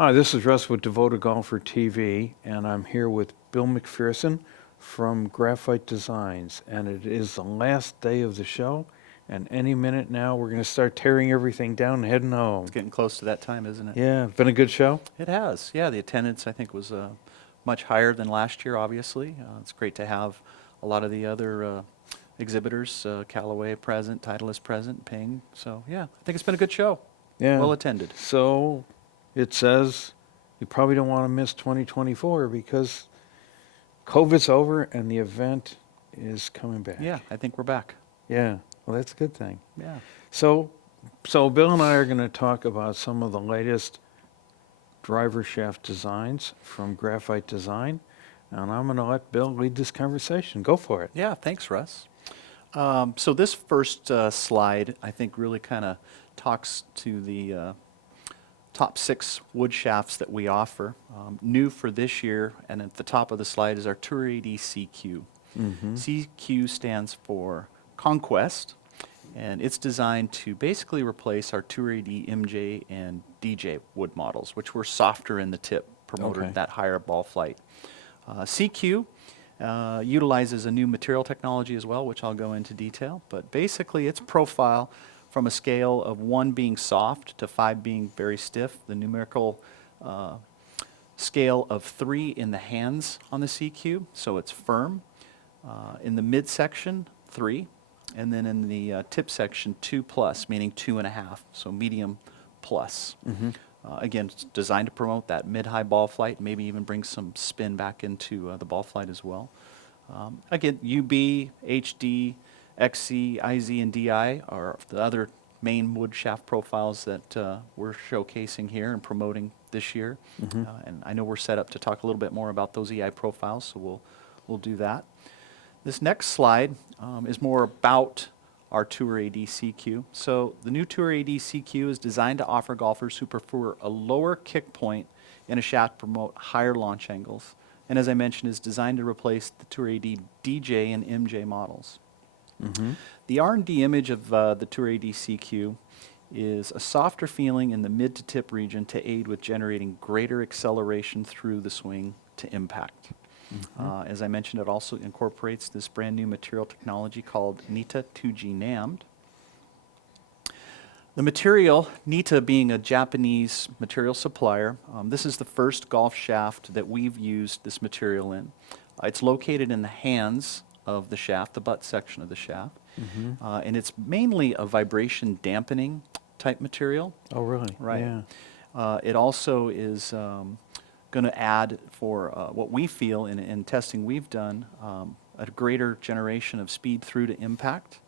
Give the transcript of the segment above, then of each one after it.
Hi, this is Russ with Devoted Golfer TV, and I'm here with Bill McPherson from Graphite Designs. And it is the last day of the show, and any minute now we're going to start tearing everything down and heading home. It's getting close to that time, isn't it? Yeah, been a good show? It has. Yeah, the attendance, I think, was much higher than last year, obviously. It's great to have a lot of the other exhibitors, Callaway present, Titleist present, Ping. So, yeah, I think it's been a good show. Yeah. Well attended. So it says you probably don't want to miss 2024 because COVID's over and the event is coming back. Yeah, I think we're back. Yeah, well, that's a good thing. Yeah. So Bill and I are going to talk about some of the latest driver shaft designs from Graphite Design, and I'm going to let Bill lead this conversation. Go for it. Yeah, thanks, Russ. So this first slide, I think, really kind of talks to the top 6 wood shafts that we offer. New for this year, and at the top of the slide is our Tour AD CQ. CQ stands for Conquest, and it's designed to basically replace our Tour AD MJ and DJ wood models, which were softer in the tip, promoted Okay. that higher ball flight. CQ utilizes a new material technology as well, which I'll go into detail, but basically its profile from a scale of 1 being soft to 5 being very stiff, the numerical scale of 3 in the hands on the CQ, so it's firm. In the midsection, 3, and then in the tip section, 2 plus, meaning 2.5, so medium plus. Again, it's designed to promote that mid-high ball flight, maybe even bring some spin back into the ball flight as well. Again, UB, HD, XC, IZ, and DI are the other main wood shaft profiles that we're showcasing here and promoting this year. And I know we're set up to talk a little bit more about those EI profiles, so we'll do that. This next slide is more about our Tour AD CQ. So the new Tour AD CQ is designed to offer golfers who prefer a lower kick point in a shaft to promote higher launch angles. And as I mentioned, is designed to replace the Tour AD DJ and MJ models. The R&D image of the Tour AD CQ is a softer feeling in the mid to tip region to aid with generating greater acceleration through the swing to impact. As I mentioned, it also incorporates this brand new material technology called Nita 2G NAMD. The material, Nita being a Japanese material supplier, this is the first golf shaft that we've used this material in. It's located in the hands of the shaft, the butt section of the shaft, and it's mainly a vibration dampening type material. Oh, really? Right. Yeah. It also is going to add, for what we feel in testing we've done, a greater generation of speed through to impact.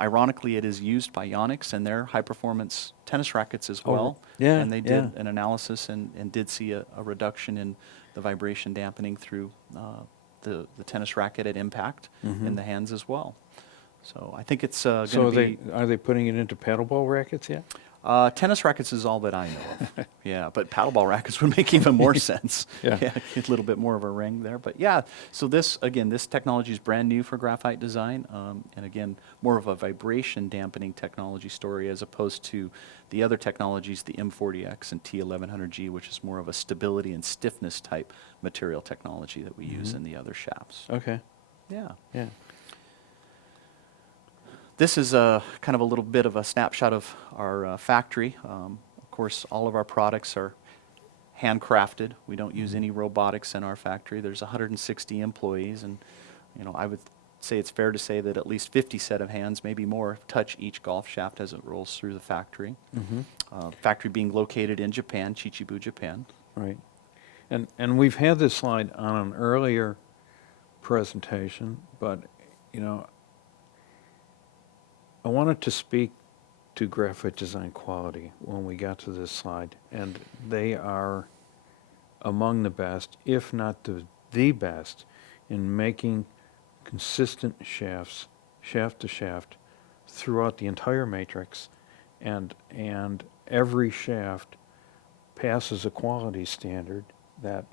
Ironically, it is used by Yonex and their high-performance tennis rackets as well. Yeah, And they did yeah. an analysis and did see a reduction in the vibration dampening through the tennis racket at impact in the hands as well. So I think it's going So to be... are they putting it into paddleball rackets yet? Tennis rackets is all that I know of. Yeah, but paddleball rackets would make even more sense. Yeah. A little bit more of a ring there. But yeah, so this technology is brand new for Graphite Design. And again, more of a vibration dampening technology story as opposed to the other technologies, the M40X and T1100G, which is more of a stability and stiffness type material technology that we use in the other shafts. Okay. Yeah. Yeah. This is kind of a little bit of a snapshot of our factory. Of course, all of our products are handcrafted. We don't use any robotics in our factory. There's 160 employees, and I would say it's fair to say that at least 50 set of hands, maybe more, touch each golf shaft as it rolls through the factory. Factory being located in Japan, Chichibu, Japan. Right. And we've had this slide on an earlier presentation, but I wanted to speak to Graphite Design quality when we got to this slide, and they are among the best, if not the best, in making consistent shafts, shaft to shaft, throughout the entire matrix, and every shaft passes a quality standard that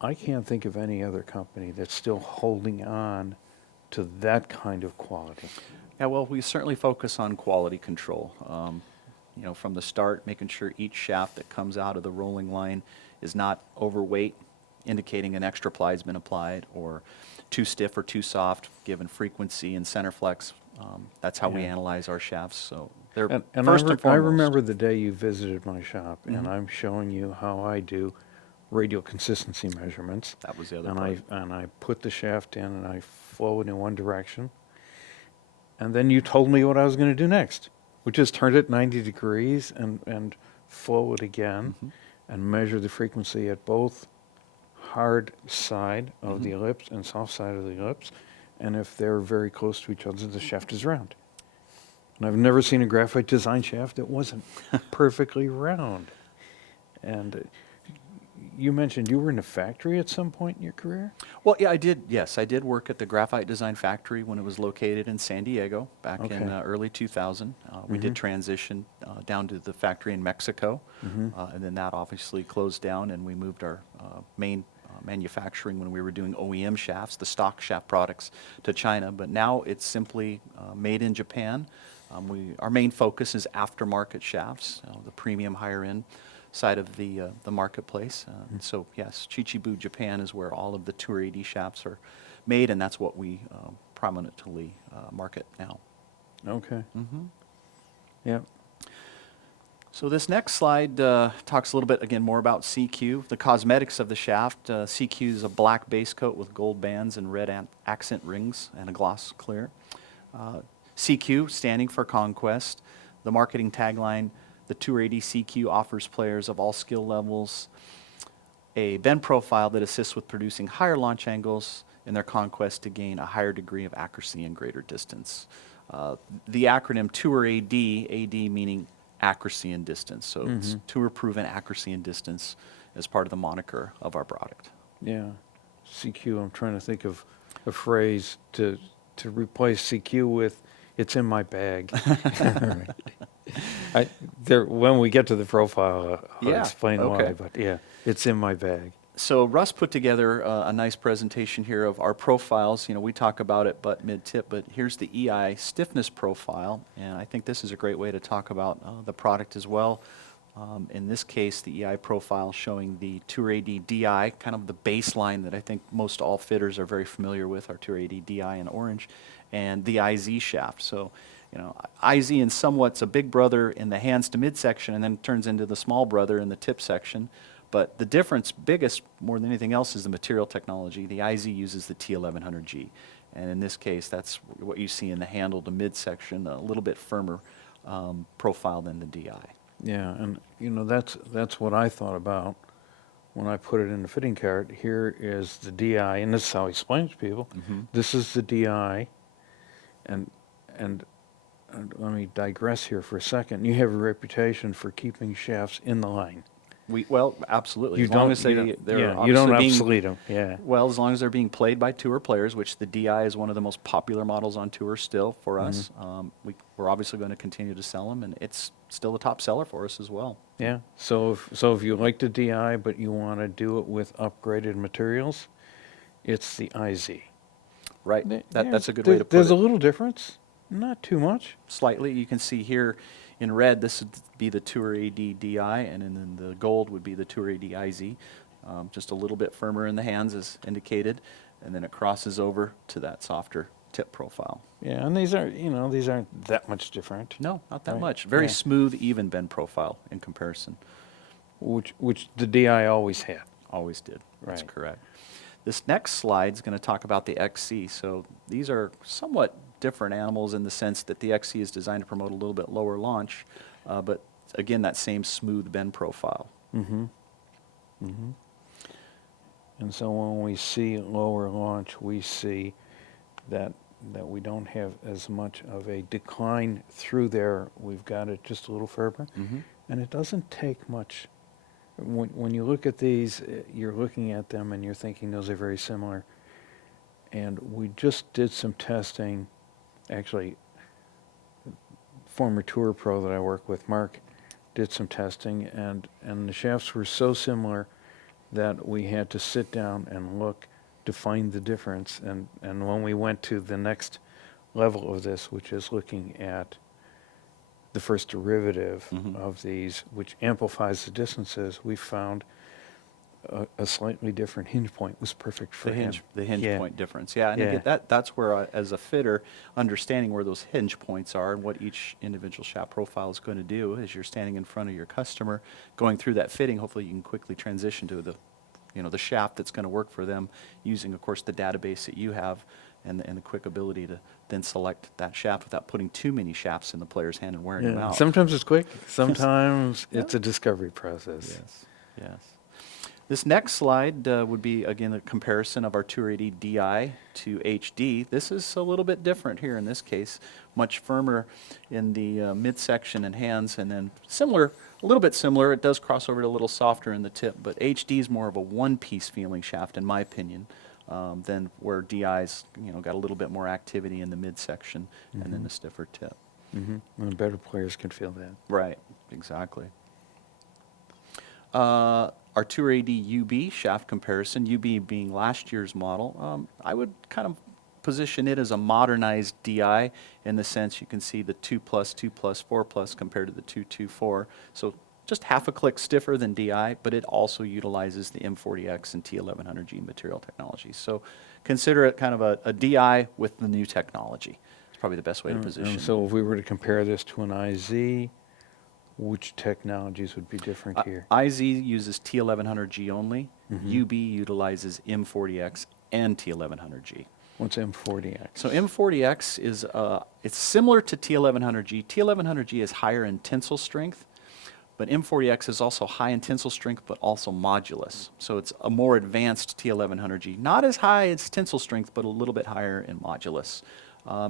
I can't think of any other company that's still holding on to that kind of quality. Yeah, well, we certainly focus on quality control. from the start, making sure each shaft that comes out of the rolling line is not overweight, indicating an extra ply has been applied, or too stiff or too soft, given frequency and center flex. That's how we Yeah. analyze our shafts. So they're And first and I foremost. remember the day you visited my shop, and Mhm. I'm showing you how I do radial consistency measurements. That was the other And part. I put the shaft in and I flow it in one direction. And then you told me what I was going to do next, which is turn it 90 degrees and flow it again Mhm. and measure the frequency at both hard side of the Mhm. ellipse and soft side of the ellipse. And if they're very close to each other, the shaft is round. And I've never seen a graphite design shaft that wasn't perfectly round. And you mentioned you were in a factory at some point in your career? Well, yeah, I did. Yes, I did work at the Graphite Design Factory when it was located in San Diego back in Okay. early 2000. We did transition down to the factory in Mexico, and then that obviously closed down, and we moved our main manufacturing when we were doing OEM shafts, the stock shaft products, to China. But now it's simply made in Japan. Our main focus is aftermarket shafts, the premium higher end side of the marketplace. So yes, Chichibu, Japan is where all of the Tour AD shafts are made, and that's what we prominently market now. Okay. Mm-hmm. Yep. So this next slide talks a little bit, again, more about CQ, the cosmetics of the shaft. CQ is a black base coat with gold bands and red accent rings and a gloss clear. CQ, standing for Conquest. The marketing tagline, the Tour AD CQ offers players of all skill levels a bend profile that assists with producing higher launch angles in their conquest to gain a higher degree of accuracy and greater distance. The acronym Tour AD, AD meaning accuracy and distance. So it's Tour Proven Accuracy and Distance as part of the moniker of our product. Yeah. CQ, I'm trying to think of a phrase to replace CQ with "it's in my bag." Right. When we get to the profile, I'll Yeah, explain okay. why, but yeah, it's in my bag. So Russ put together a nice presentation here of our profiles. We talk about it butt mid-tip, but here's the EI stiffness profile, and I think this is a great way to talk about the product as well. In this case, the EI profile showing the Tour AD DI, kind of the baseline that I think most all fitters are very familiar with, our Tour AD DI in orange, and the IZ shaft. So, IZ in somewhat's a big brother in the hands to midsection and then turns into the small brother in the tip section. But the difference, biggest more than anything else, is the material technology. The IZ uses the T1100G. And in this case, that's what you see in the handle to midsection, a little bit firmer profile than the DI. Yeah, and that's what I thought about when I put it in the fitting cart. Here is the DI, and this is how I explain it to people. This is the DI, and let me digress here for a second. You have a reputation for keeping shafts in the line. Well, absolutely. You As long don't, as you they're don't, yeah, you don't obviously being obsolete them. Yeah. well, as long as they're being played by tour players, which the DI is one of the most popular models on tour still for us. We're obviously going to continue to sell them, and it's still a top seller for us as well. Yeah. So if you like the DI but you want to do it with upgraded materials, it's the IZ. Right. Th- That's a good there- way to put There's it. a little difference, not too much. Slightly, you can see here in red, this would be the Tour AD DI, and then the gold would be the Tour AD IZ. Just a little bit firmer in the hands as indicated, and then it crosses over to that softer tip profile. Yeah, and these aren't that much different. No, not that Right. much. Very Yeah. smooth, even bend profile in comparison. Which the DI always had. Always did. That's Right. correct. This next slide is going to talk about the XC. So these are somewhat different animals in the sense that the XC is designed to promote a little bit lower launch, but again, that same smooth bend profile. And so when we see lower launch, we see that we don't have as much of a decline through there. We've got it just a little firmer. And it doesn't take much. When you look at these, you're looking at them and you're thinking those are very similar. And we just did some testing. Actually, former tour pro that I work with, Mark, did some testing, and the shafts were so similar that we had to sit down and look to find the difference. And when we went to the next level of this, which is looking at the first derivative Mhm. of these, which amplifies the distances, we found a slightly different hinge point was perfect for him. The hinge Yeah. point difference. Yeah, and Yeah. again, that's where, as a fitter, understanding where those hinge points are and what each individual shaft profile is going to do as you're standing in front of your customer, going through that fitting, hopefully you can quickly transition to the shaft that's going to work for them, using, of course, the database that you have and the quick ability to then select that shaft without putting too many shafts in the player's hand and wearing them Yeah. out. Sometimes it's quick. Sometimes Yeah. it's a discovery process. Yes, yes. This next slide would be, again, a comparison of our 280 DI to HD. This is a little bit different here in this case, much firmer in the midsection and hands, and then similar, a little bit similar. It does cross over to a little softer in the tip, but HD is more of a one-piece feeling shaft, in my opinion, than where DI's got a little bit more activity in the midsection and then the stiffer tip. Mm-hmm. And better players can feel that. Right, exactly. Our 280 UB shaft comparison, UB being last year's model, I would kind of position it as a modernized DI in the sense you can see the 2+, 2+, 4+ compared to the 224. So just half a click stiffer than DI, but it also utilizes the M40X and T1100G material technology. So consider it kind of a DI with the new technology. It's probably the best way to position And it. so if we were to compare this to an IZ, which technologies would be different here? IZ uses T1100G only. Mhm. UB utilizes M40X and T1100G. What's M40X? So M40X is it's similar to T1100G. T1100G is higher in tensile strength, but M40X is also high in tensile strength, but also modulus. So it's a more advanced T1100G. Not as high as tensile strength, but a little bit higher in modulus.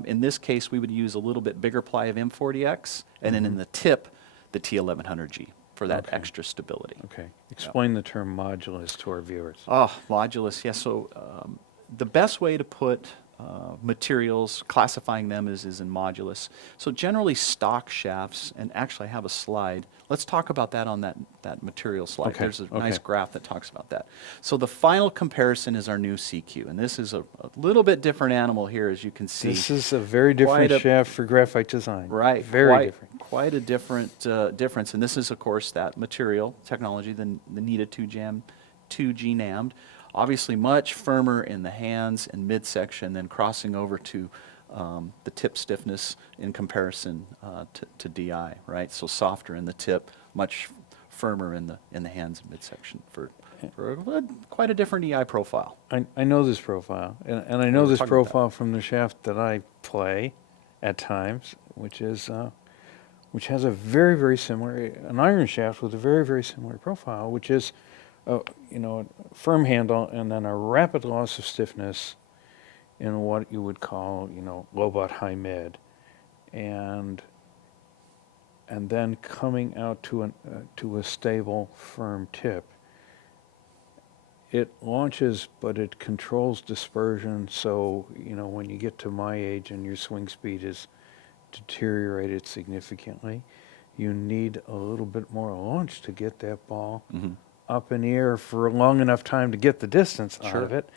In this case, we would use a little bit bigger ply of M40X, and then in the tip, the T1100G for that Okay. extra stability. Okay. Explain the term modulus to our viewers. Oh, modulus, yes. So the best way to put materials, classifying them is in modulus. So generally stock shafts, and actually I have a slide. Let's talk about that on that material slide. Okay, There's a okay. nice graph that talks about that. So the final comparison is our new CQ, and this is a little bit different animal here, as you can see. This is a very different Quite a- shaft for graphite design. Right. Very different. Quite a different difference. And this is, of course, that material technology, the NITA 2G NAMD. Obviously much firmer in the hands and midsection, then crossing over to the tip stiffness in comparison to DI, right? So softer in the tip, much firmer in the hands and midsection for quite a different EI profile. I know this profile, and I know were this talking about that. profile from the shaft that I play at times, which has a very, very similar, an iron shaft with a very, very similar profile, which is, a firm handle and then a rapid loss of stiffness in what you would call, low bot high mid, and then coming out to a stable, firm tip. It launches, but it controls dispersion. So, when you get to my age and your swing speed is deteriorated significantly, you need a little bit more launch to get that ball up in the air for a long enough time to get the distance out Sure. of it.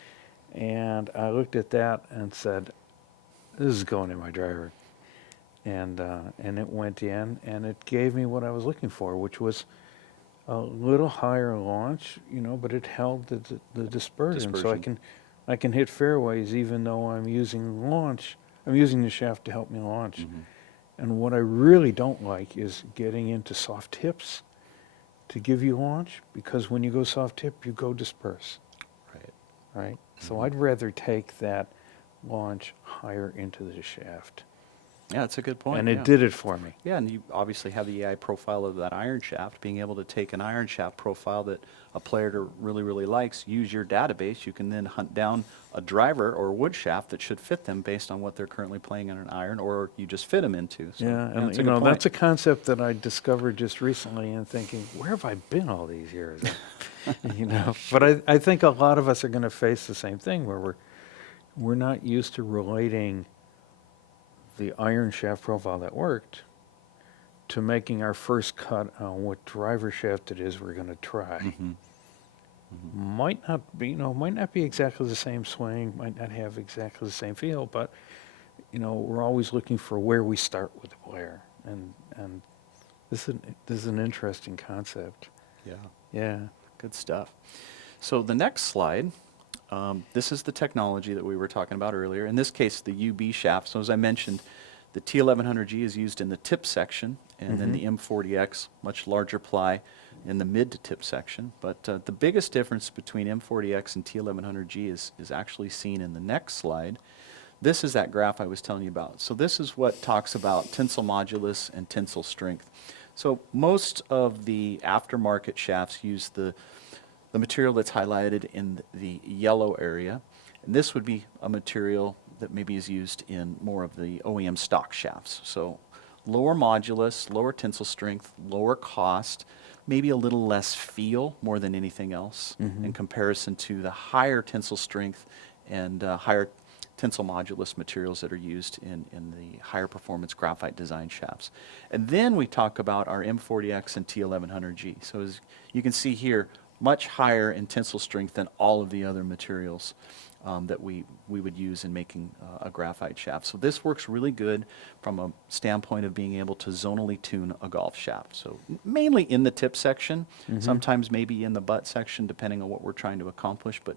And I looked at that and said, this is going in my driver. And it went in, and it gave me what I was looking for, which was a little higher launch, but it held the dispersion. So I can hit fairways even though I'm using launch. I'm using the shaft to help me launch. And what I really don't like is getting into soft tips to give you launch, because when you go soft tip, you go disperse, Right. right? So I'd rather take that launch higher into the shaft. Yeah, that's a good point. And it yeah. did it for me. Yeah, and you obviously have the EI profile of that iron shaft, being able to take an iron shaft profile that a player really, really likes, use your database. You can then hunt down a driver or a wood shaft that should fit them based on what they're currently playing on an iron, or you just fit them into. So, Yeah, and that's a good point. that's a concept that I discovered just recently and thinking, where have I been all these years? But I think a lot of us are going to face the same thing where we're not used to relating the iron shaft profile that worked to making our first cut on what driver shaft it is we're going to try. Might not be exactly the same swing, might not have exactly the same feel, but we're always looking for where we start with the player, and and this is an interesting concept. Yeah. Yeah. Good stuff. So the next slide, this is the technology that we were talking about earlier. In this case, the UB shaft. So as I mentioned, the T1100G is used in the tip section, and then the M40X, much larger ply, in the mid to tip section. But the biggest difference between M40X and T1100G is actually seen in the next slide. This is that graph I was telling you about. So this is what talks about tensile modulus and tensile strength. So most of the aftermarket shafts use the material that's highlighted in the yellow area. And this would be a material that maybe is used in more of the OEM stock shafts. So lower modulus, lower tensile strength, lower cost, maybe a little less feel more than anything else in comparison to the higher tensile strength and higher tensile modulus materials that are used in the higher performance graphite design shafts. And then we talk about our M40X and T1100G. So as you can see here, much higher in tensile strength than all of the other materials that we would use in making a graphite shaft. So this works really good from a standpoint of being able to zonally tune a golf shaft. So mainly in the tip section, sometimes maybe in the butt section, depending on what we're trying to accomplish. But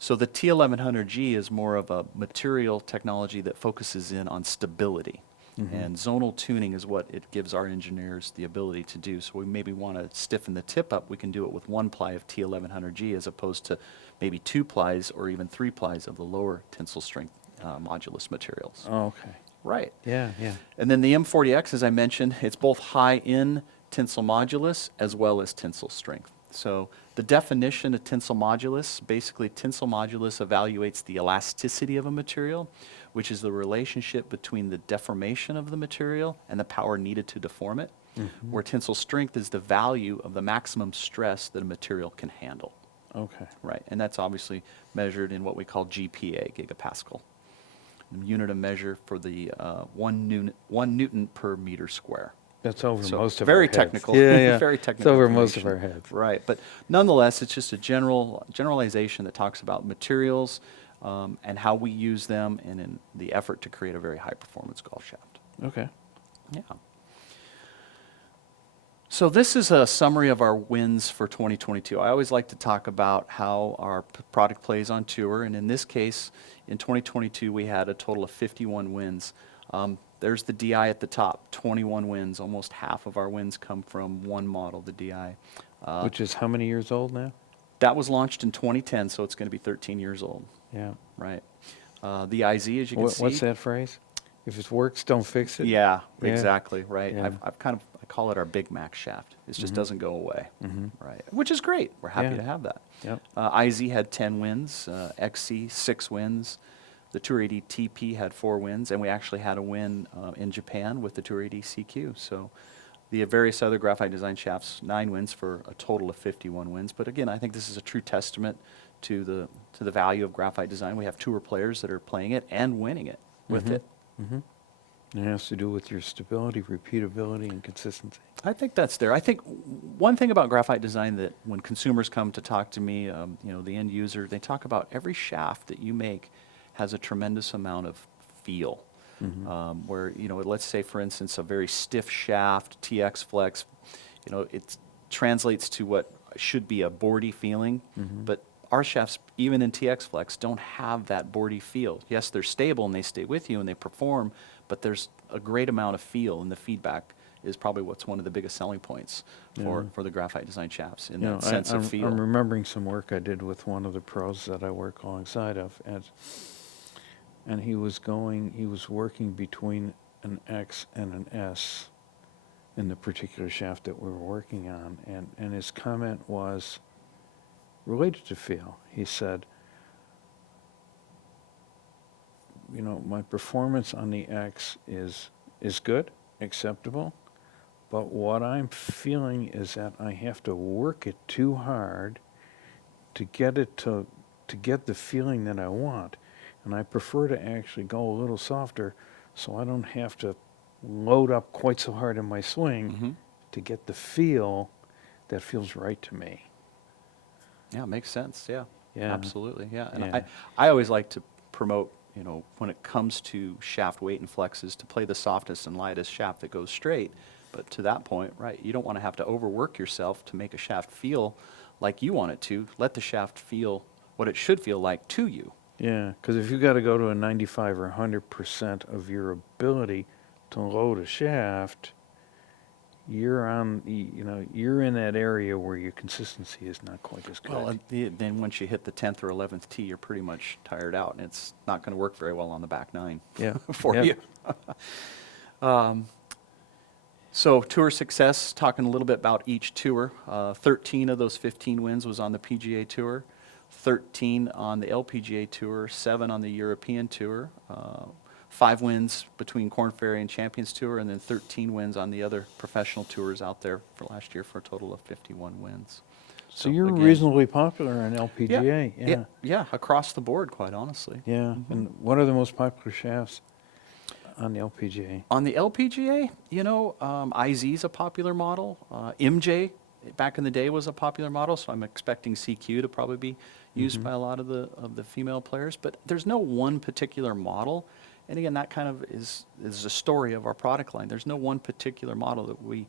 so the T1100G is more of a material technology that focuses in on stability. And zonal tuning is what it gives our engineers the ability to do. So we maybe want to stiffen the tip up, we can do it with one ply of T1100G as opposed to maybe two plies or even three plies of the lower tensile strength modulus materials. Oh, okay. Right. Yeah, yeah. And then the M40X, as I mentioned, it's both high in tensile modulus as well as tensile strength. So the definition of tensile modulus, basically tensile modulus evaluates the elasticity of a material, which is the relationship between the deformation of the material and the power needed to deform it, where tensile strength is the value of the maximum stress that a material can handle. Okay. Right, and that's obviously measured in what we call GPa, gigapascal, a unit of measure for the 1 Newton per meter square. That's over So most of very our heads. technical. Yeah, yeah. Very technical. It's over most of our information. heads. Right, but nonetheless, it's just a generalization that talks about materials and how we use them, and in the effort to create a very high performance golf shaft. Okay. Yeah. So this is a summary of our wins for 2022. I always like to talk about how our product plays on tour, and in this case, in 2022, we had a total of 51 wins. There's the DI at the top, 21 wins. Almost half of our wins come from one model, the DI. Which is how many years old now? That was launched in 2010, so it's going to be 13 years old. Yeah. Right. The IZ, as you can see. What's that phrase? If it works, don't fix it? Yeah, Yeah. exactly, right. Yeah. I call it our Big Mac shaft. It just doesn't go away, Mhm. right? Which is great. We're happy Yeah. to have that. Yep. IZ had 10 wins, XC 6 wins. The Tour 80 TP had 4 wins, and we actually had a win in Japan with the Tour 80 CQ. So the various other graphite design shafts, 9 wins for a total of 51 wins. But again, I think this is a true testament to the value of graphite design. We have tour players that are playing it and winning it with it. It has to do with your stability, repeatability, and consistency. I think that's there. I think one thing about graphite design that when consumers come to talk to me, the end user, they talk about every shaft that you make has a tremendous amount of feel. Where, let's say, for instance, a very stiff shaft, TX Flex, it translates to what should be a boardy feeling, but our shafts, even in TX Flex, don't have that boardy feel. Yes, they're stable and they stay with you and they perform, but there's a great amount of feel, and the feedback is probably what's one of the biggest selling points for the graphite design shafts, in that sense of feel. I'm remembering some work I did with one of the pros that I work alongside of, and he was working between an X and an S in the particular shaft that we were working on, and his comment was related to feel. He said, my performance on the X is good, acceptable, but what I'm feeling is that I have to work it too hard to get it to get the feeling that I want. And I prefer to actually go a little softer so I don't have to load up quite so hard in my swing to get the feel that feels right to me. Yeah, it makes sense. Yeah, Yeah. absolutely. Yeah, and Yeah. I always like to promote, when it comes to shaft weight and flexes, to play the softest and lightest shaft that goes straight, But to that point, right, you don't want to have to overwork yourself to make a shaft feel like you want it to. Let the shaft feel what it should feel like to you. Yeah, because if you got to go to a 95 or 100% of your ability to load a shaft, you're on, you're in that area where your consistency is not quite as good. Well, then once you hit the 10th or 11th tee, you're pretty much tired out, and it's not going to work very well on the back nine Yeah, for yep. you. So tour success, talking a little bit about each tour. 13 of those 15 wins was on the PGA Tour, 13 on the LPGA Tour, 7 on the European Tour, 5 wins between Korn Ferry and Champions Tour, and then 13 wins on the other professional tours out there for last year for a total of 51 wins. So you're again, reasonably popular on LPGA. yeah, across the board, quite honestly. Yeah. And what are the most popular shafts on the LPGA? On the LPGA, IZ is a popular model. MJ, back in the day, was a popular model, so I'm expecting CQ to probably be used by a lot of the female players. But there's no one particular model. And again, that kind of is a story of our product line. There's no one particular model that we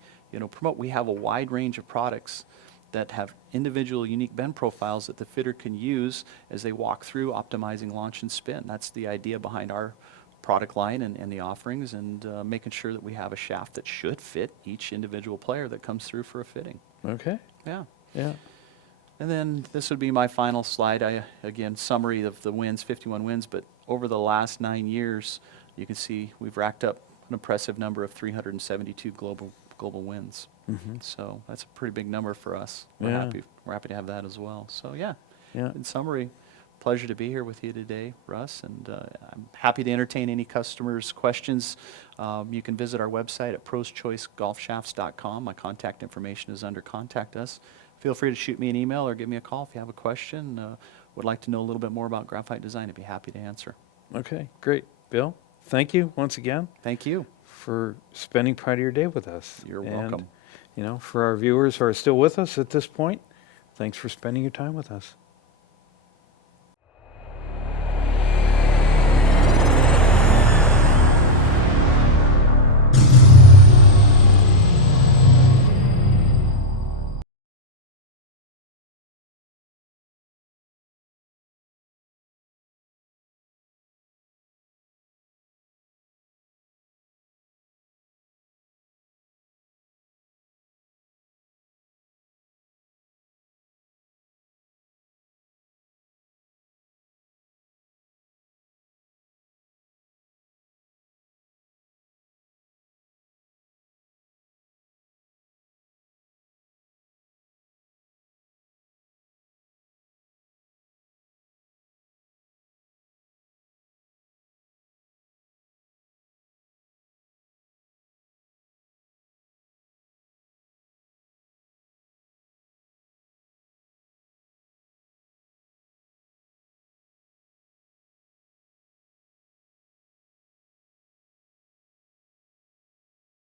promote. We have a wide range of products that have individual unique bend profiles that the fitter can use as they walk through optimizing launch and spin. That's the idea behind our product line and the offerings, and making sure that we have a shaft that should fit each individual player that comes through for a fitting. Okay. Yeah. Yeah. And then this would be my final slide. Again, summary of the wins, 51 wins, but over the last 9 years, you can see we've racked up an impressive number of 372 global wins. So that's a pretty big number for us. We're Yeah. happy to have that as well. So yeah. Yeah. In summary, pleasure to be here with you today, Russ, and I'm happy to entertain any customers' questions. You can visit our website at proschoicegolfshafts.com. My contact information is under Contact Us. Feel free to shoot me an email or give me a call if you have a question. Would like to know a little bit more about graphite design. I'd be happy to answer. Okay, great. Bill, thank you once again Thank you. for spending part of your day with us. You're And, welcome. For our viewers who are still with us at this point, thanks for spending your time with us.